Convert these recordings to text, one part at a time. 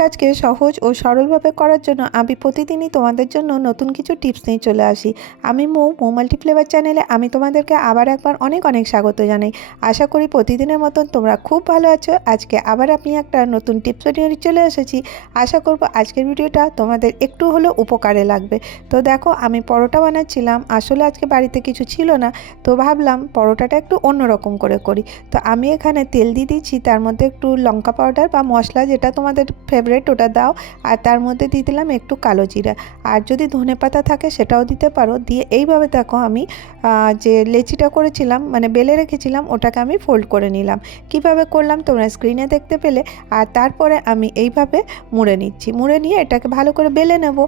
কাজকে সহজ ও সরলভাবে করার জন্য আমি প্রতিদিনই তোমাদের জন্য নতুন কিছু টিপস নিয়ে চলে আসি। আমি মৌ মাল্টিফ্লেভার চ্যানেলে আমি তোমাদেরকে আবার একবার অনেক অনেক স্বাগত জানাই। আশা করি প্রতিদিনের মতন তোমরা খুব ভালো আছো। আজকে আবার আমি একটা নতুন টিপস নিয়ে চলে এসেছি। আশা করব আজকের ভিডিওটা তোমাদের একটু হলেও উপকারে লাগবে। তো দেখো, আমি পরোটা বানাচ্ছিলাম। আসলে আজকে বাড়িতে কিছু ছিল না, তো ভাবলাম পরোটাটা একটু অন্যরকম করে করি। তো আমি এখানে তেল দিয়ে দিচ্ছি, তার মধ্যে একটু লঙ্কা পাউডার বা মশলা যেটা তোমাদের ফেভারিট ওটা দাও, আর তার মধ্যে দিয়ে দিলাম একটু কালো জিরা, আর যদি ধনেপাতা থাকে সেটাও দিতে পারো। দিয়ে এইভাবে দেখো আমি যে লেচিটা করেছিলাম মানে বেলে রেখেছিলাম ওটাকে আমি ফোল্ড করে নিলাম। কিভাবে করলাম তোমরা স্ক্রিনে দেখতে পেলে। আর তারপরে আমি এইভাবে মুড়ে নিচ্ছি, মুড়ে নিয়ে এটাকে ভালো করে বেলে নেব।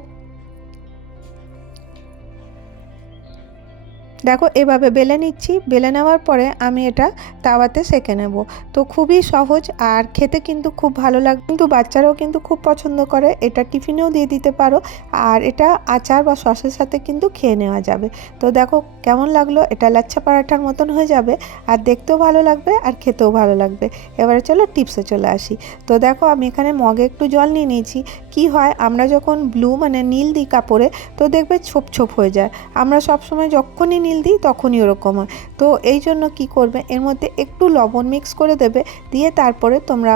দেখো এভাবে বেলে নিচ্ছি, বেলে নেওয়ার পরে আমি এটা তাওয়াতে সেঁকে নেব। তো খুবই সহজ আর খেতে কিন্তু খুব ভালো লাগে, কিন্তু বাচ্চারাও কিন্তু খুব পছন্দ করে। এটা টিফিনেও দিয়ে দিতে পারো, আর এটা আচার বা সসের সাথে কিন্তু খেয়ে নেওয়া যাবে। তো দেখো কেমন লাগলো, এটা লাচ্ছা পরাঠার মতন হয়ে যাবে, আর দেখতেও ভালো লাগবে আর খেতেও ভালো লাগবে। এবারে চলো টিপসে চলে আসি। তো দেখো আমি এখানে মগে একটু জল নিয়ে নিয়েছি। কি হয়, আমরা যখন ব্লু মানে নীল দিই কাপড়ে, তো দেখবে ছোপ ছোপ হয়ে যায়। আমরা সবসময় যখনই নীল দিই তখনই ওরকম হয়। তো এই জন্য কী করবে, এর মধ্যে একটু লবণ মিক্স করে দেবে। দিয়ে তারপরে তোমরা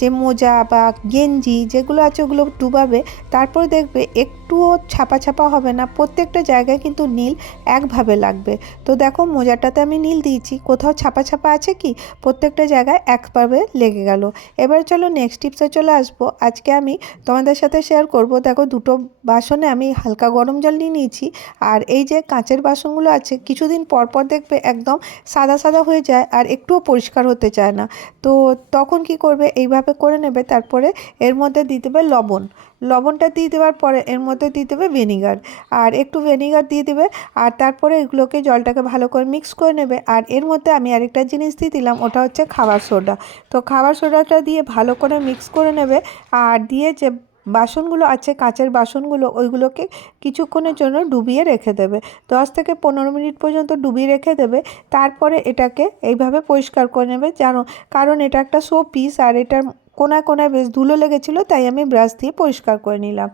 যে মোজা বা গেঞ্জি যেগুলো আছে ওগুলো ডুবাবে। তারপরে দেখবে একটুও ছাপা ছাপা হবে না, প্রত্যেকটা জায়গায় কিন্তু নীল একভাবে লাগবে। তো দেখো মোজাটাতে আমি নীল দিয়েছি, কোথাও ছাপা ছাপা আছে কি, প্রত্যেকটা জায়গায় একভাবে লেগে গেল। এবার চলো নেক্সট টিপসে চলে আসবো। আজকে আমি তোমাদের সাথে শেয়ার করব। দেখো দুটো বাসনে আমি হালকা গরম জল নিয়ে নিয়েছি। আর এই যে কাঁচের বাসনগুলো আছে, কিছুদিন পর পর দেখবে একদম সাদা সাদা হয়ে যায় আর একটুও পরিষ্কার হতে চায় না। তো তখন কি করবে, এইভাবে করে নেবে। তারপরে এর মধ্যে দিয়ে দেবে লবণ। লবণটা দিয়ে দেওয়ার পরে এর মধ্যে দিয়ে দেবে ভিনিগার, আর একটু ভিনিগার দিয়ে দেবে। আর তারপরে এগুলোকে জলটাকে ভালো করে মিক্স করে নেবে। আর এর মধ্যে আমি আরেকটা জিনিস দিয়ে দিলাম, ওটা হচ্ছে খাবার সোডা। তো খাবার সোডাটা দিয়ে ভালো করে মিক্স করে নেবে। আর দিয়ে যে বাসনগুলো আছে কাঁচের বাসনগুলো, ওইগুলোকে কিছুক্ষণের জন্য ডুবিয়ে রেখে দেবে। 10 থেকে 15 মিনিট পর্যন্ত ডুবিয়ে রেখে দেবে। তারপরে এটাকে এইভাবে পরিষ্কার করে নেবে, জানো, কারণ এটা একটা শো পিস আর এটার কোনায় কোনায় বেশ ধুলো লেগেছিলো, তাই আমি ব্রাশ দিয়ে পরিষ্কার করে নিলাম।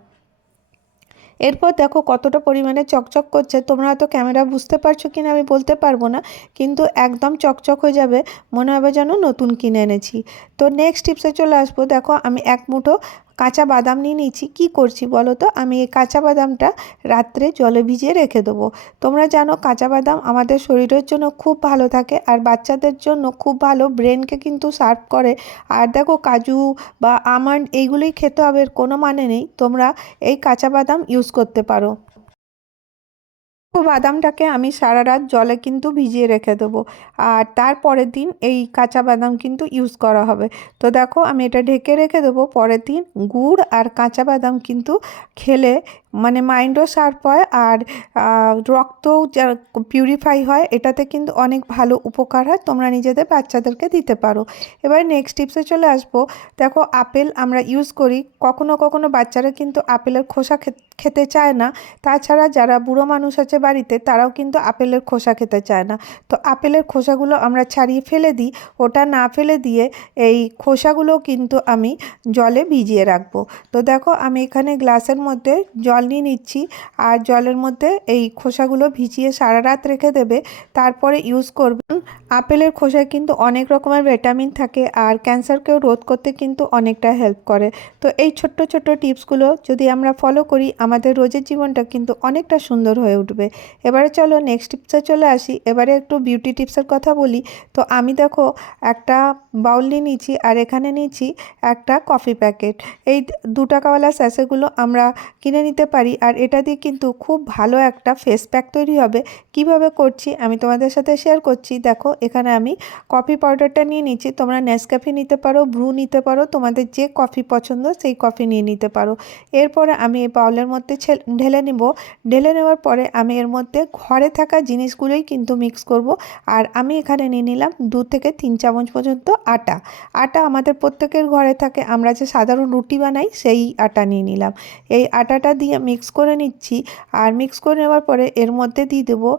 এরপর দেখো কতটা পরিমাণে চকচক করছে, তোমরা হয়তো ক্যামেরা বুঝতে পারছো কিনা আমি বলতে পারবো না, কিন্তু একদম চকচক হয়ে যাবে, মনে হবে যেন নতুন কিনে এনেছি। তো নেক্সট টিপসে চলে আসবো। দেখো আমি এক মুঠো কাঁচা বাদাম নিয়ে নিয়েছি। কী করছি বলো তো, আমি এই কাঁচা বাদামটা রাত্রে জলে ভিজিয়ে রেখে দেবো। তোমরা জানো কাঁচা বাদাম আমাদের শরীরের জন্য খুব ভালো থাকে, আর বাচ্চাদের জন্য খুব ভালো, ব্রেনকে কিন্তু শার্প করে। আর দেখো কাজু বা আমন্ড এইগুলোই খেতে হবে এর কোনো মানে নেই, তোমরা এই কাঁচা বাদাম ইউজ করতে পারো। তো বাদামটাকে আমি সারা রাত জলে কিন্তু ভিজিয়ে রেখে দেবো, আর তারপরের দিন এই কাঁচা বাদাম কিন্তু ইউজ করা হবে। তো দেখো আমি এটা ঢেকে রেখে দেবো। পরের দিন গুড় আর কাঁচা বাদাম কিন্তু খেলে মানে মাইন্ডও শার্প হয়, আর রক্তও পিউরিফাই হয়। এটাতে কিন্তু অনেক ভালো উপকার হয়, তোমরা নিজেদের বাচ্চাদেরকে দিতে পারো। এবার নেক্সট টিপসে চলে আসবো। দেখো আপেল আমরা ইউজ করি, কখনো কখনো বাচ্চারা কিন্তু আপেলের খোসা খেতে চায় না। তাছাড়া যারা বুড়ো মানুষ আছে বাড়িতে, তারাও কিন্তু আপেলের খোসা খেতে চায় না। তো আপেলের খোসাগুলো আমরা ছাড়িয়ে ফেলে দিই, ওটা না ফেলে দিয়ে এই খোসাগুলো কিন্তু আমি জলে ভিজিয়ে রাখবো। তো দেখো আমি এখানে গ্লাসের মধ্যে জল নিয়ে নিচ্ছি, আর জলের মধ্যে এই খোসাগুলো ভিজিয়ে সারা রাত রেখে দেবে, তারপরে ইউজ করবে। আপেলের খোসায় কিন্তু অনেক রকমের ভিটামিন থাকে, আর ক্যান্সারকেও রোধ করতে কিন্তু অনেকটা হেল্প করে। তো এই ছোট্ট ছোট্ট টিপসগুলো যদি আমরা ফলো করি, আমাদের রোজের জীবনটা কিন্তু অনেকটা সুন্দর হয়ে উঠবে। এবারে চলো নেক্সট টিপসে চলে আসি। এবারে একটু বিউটি টিপসের কথা বলি। তো আমি দেখো একটা বাউল নিয়ে নিয়েছি, আর এখানে নিয়েছি একটা কফি প্যাকেট। এই 2 টাকাওয়ালা স্যাশেগুলো আমরা কিনে নিতে পারি, আর এটা দিয়ে কিন্তু খুব ভালো একটা ফেস প্যাক তৈরি হবে। কিভাবে করছি আমি তোমাদের সাথে শেয়ার করছি। দেখো এখানে আমি কফি পাউডারটা নিয়ে নিচ্ছি, তোমরা নেসক্যাফে নিতে পারো, ব্রু নিতে পারো, তোমাদের যে কফি পছন্দ সেই কফি নিয়ে নিতে পারো। এরপরে আমি এই বাউলের মধ্যে ঢেলে নেব। ঢেলে নেওয়ার পরে আমি এর মধ্যে ঘরে থাকা জিনিসগুলোই কিন্তু মিক্স করব। আর আমি এখানে নিয়ে নিলাম 2 থেকে 3 চামচ পর্যন্ত আটা। আটা আমাদের প্রত্যেকের ঘরে থাকে, আমরা যে সাধারণ রুটি বানাই সেই আটা নিয়ে নিলাম। এই আটাটা দিয়ে মিক্স করে নিচ্ছি, আর মিক্স করে নেওয়ার পরে এর মধ্যে দিয়ে দেবো,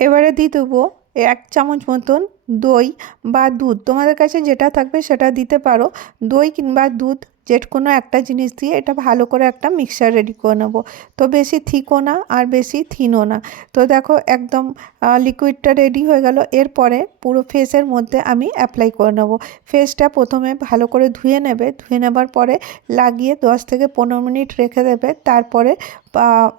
এবারে দিয়ে দেবো 1 চামচ মতন দই বা দুধ, তোমাদের কাছে যেটা থাকবে সেটা দিতে পারো। দই কিংবা দুধ যে কোনো একটা জিনিস দিয়ে এটা ভালো করে একটা মিক্সচার রেডি করে নেব। তো বেশি থিকও না আর বেশি থিনও না। তো দেখো একদম লিকুইডটা রেডি হয়ে গেল। এরপরে পুরো ফেসের মধ্যে আমি অ্যাপ্লাই করে নেব। ফেসটা প্রথমে ভালো করে ধুয়ে নেবে, ধুয়ে নেবার পরে লাগিয়ে 10 থেকে 15 মিনিট রেখে দেবে। তারপরে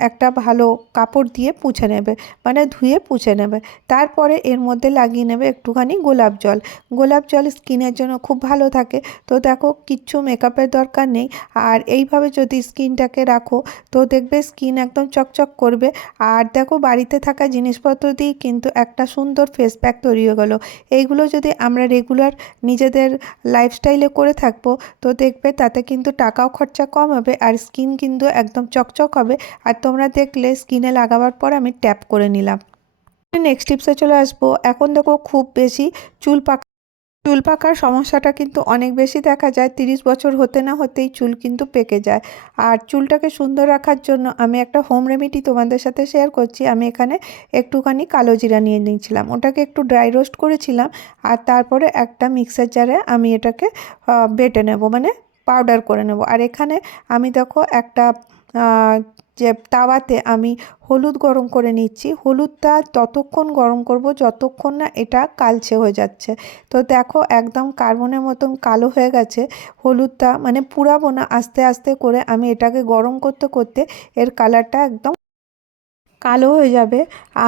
একটা ভালো কাপড় দিয়ে পুছে নেবে, মানে ধুয়ে পুছে নেবে। তারপরে এর মধ্যে লাগিয়ে নেবে একটুখানি গোলাপ জল। গোলাপ জল স্কিনের জন্য খুব ভালো থাকে। তো দেখো কিচ্ছু মেকআপের দরকার নেই। আর এইভাবে যদি স্কিনটাকে রাখো তো দেখবে স্কিন একদম চকচক করবে। আর দেখো বাড়িতে থাকা জিনিসপত্র দিয়ে কিন্তু একটা সুন্দর ফেস প্যাক তৈরি হয়ে গেলো। এইগুলো যদি আমরা রেগুলার নিজেদের লাইফস্টাইলে করে থাকবো তো দেখবে তাতে কিন্তু টাকাও খরচা কম হবে আর স্কিন কিন্তু একদম চকচক হবে। আর তোমরা দেখলে স্কিনে লাগাবার পর আমি ট্যাপ করে নিলাম। নেক্সট টিপসে চলে আসবো। এখন দেখো খুব বেশি চুল পাকার সমস্যাটা কিন্তু অনেক বেশি দেখা যায়। 30 বছর হতে না হতেই চুল কিন্তু পেকে যায়। আর চুলটাকে সুন্দর রাখার জন্য আমি একটা হোম রেমেডি তোমাদের সাথে শেয়ার করছি। আমি এখানে একটুখানি কালো জিরা নিয়ে নিয়েছিলাম, ওটাকে একটু ড্রাই রোস্ট করেছিলাম। আর তারপরে একটা মিক্সার জারে আমি এটাকে বেটে নেব, মানে পাউডার করে নেব। আর এখানে আমি দেখো একটা যে তাওয়াতে আমি হলুদ গরম করে নিচ্ছি। হলুদটা ততক্ষণ গরম করব যতক্ষণ না এটা কালচে হয়ে যাচ্ছে। তো দেখো একদম কার্বনের মতন কালো হয়ে গেছে হলুদটা, মানে পুড়াবো না, আস্তে আস্তে করে আমি এটাকে গরম করতে করতে এর কালারটা একদম কালো হয়ে যাবে।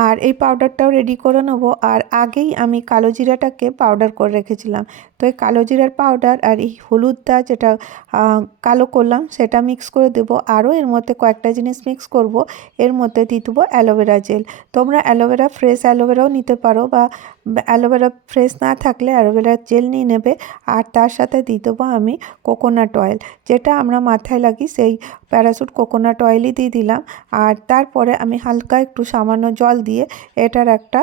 আর এই পাউডারটাও রেডি করে নেবো। আর আগেই আমি কালো জিরাটাকে পাউডার করে রেখেছিলাম। তো এই কালো জিরার পাউডার আর এই হলুদটা যেটা কালো করলাম সেটা মিক্স করে দেবো। আরও এর মধ্যে কয়েকটা জিনিস মিক্স করব। এর মধ্যে দিয়ে দেবো অ্যালোভেরা জেল। তোমরা অ্যালোভেরা ফ্রেশ অ্যালোভেরাও নিতে পারো, বা অ্যালোভেরা ফ্রেশ না থাকলে অ্যালোভেরা জেল নিয়ে নেবে। আর তার সাথে দিয়ে দেবো আমি কোকোনাট অয়েল, যেটা আমরা মাথায় লাগি সেই প্যারাশুট কোকোনাট অয়েলই দিয়ে দিলাম। আর তারপরে আমি হালকা একটু সামান্য জল দিয়ে এটার একটা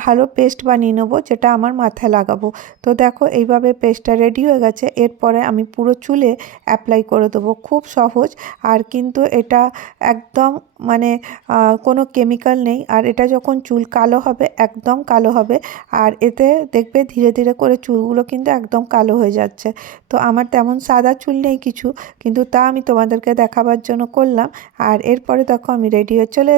ভালো পেস্ট বানিয়ে নেবো, যেটা আমার মাথায় লাগাবো। তো দেখো এইভাবে পেস্টটা রেডি হয়ে গেছে। এরপরে আমি পুরো চুলে অ্যাপ্লাই করে দেবো। খুব সহজ, আর কিন্তু এটা একদম মানে কোনো কেমিক্যাল নেই। আর এটা যখন চুল কালো হবে একদম কালো হবে। আর এতে দেখবে ধীরে ধীরে করে চুলগুলো কিন্তু একদম কালো হয়ে যাচ্ছে। তো আমার তেমন সাদা চুল নেই কিছু, কিন্তু তা আমি তোমাদেরকে দেখাবার জন্য করলাম। আর এরপরে দেখো আমি রেডি হয়ে চলে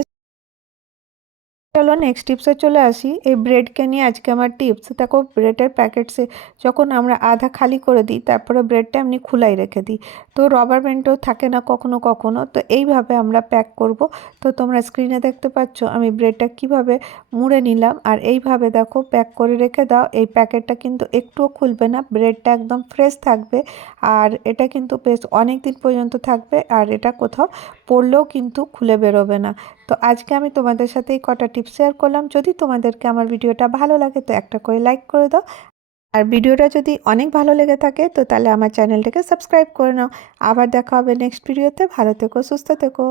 চলো নেক্সট টিপসে চলে আসি। এই ব্রেডকে নিয়ে আজকে আমার টিপস। দেখো ব্রেডের প্যাকেটসে যখন আমরা আধা খালি করে দিই তারপরে ব্রেডটা এমনি খোলাই রেখে দিই, তো রবার ব্যান্ডও থাকে না কখনো কখনো। তো এইভাবে আমরা প্যাক করব। তো তোমরা স্ক্রিনে দেখতে পাচ্ছ আমি ব্রেডটা কিভাবে মুড়ে নিলাম। আর এইভাবে দেখো প্যাক করে রেখে দাও। এই প্যাকেটটা কিন্তু একটুও খুলবে না, ব্রেডটা একদম ফ্রেশ থাকবে। আর এটা কিন্তু বেশ অনেক দিন পর্যন্ত থাকবে। আর এটা কোথাও পড়লেও কিন্তু খুলে বেরোবে না। তো আজকে আমি তোমাদের সাথে এই কটা টিপস শেয়ার করলাম। যদি তোমাদেরকে আমার ভিডিওটা ভালো লাগে তো একটা করে লাইক করে দাও। আর ভিডিওটা যদি অনেক ভালো লেগে থাকে তো তাহলে আমার চ্যানেলটাকে সাবস্ক্রাইব করে নাও। আবার দেখা হবে নেক্সট ভিডিওতে। ভালো থেকো, সুস্থ থেকো।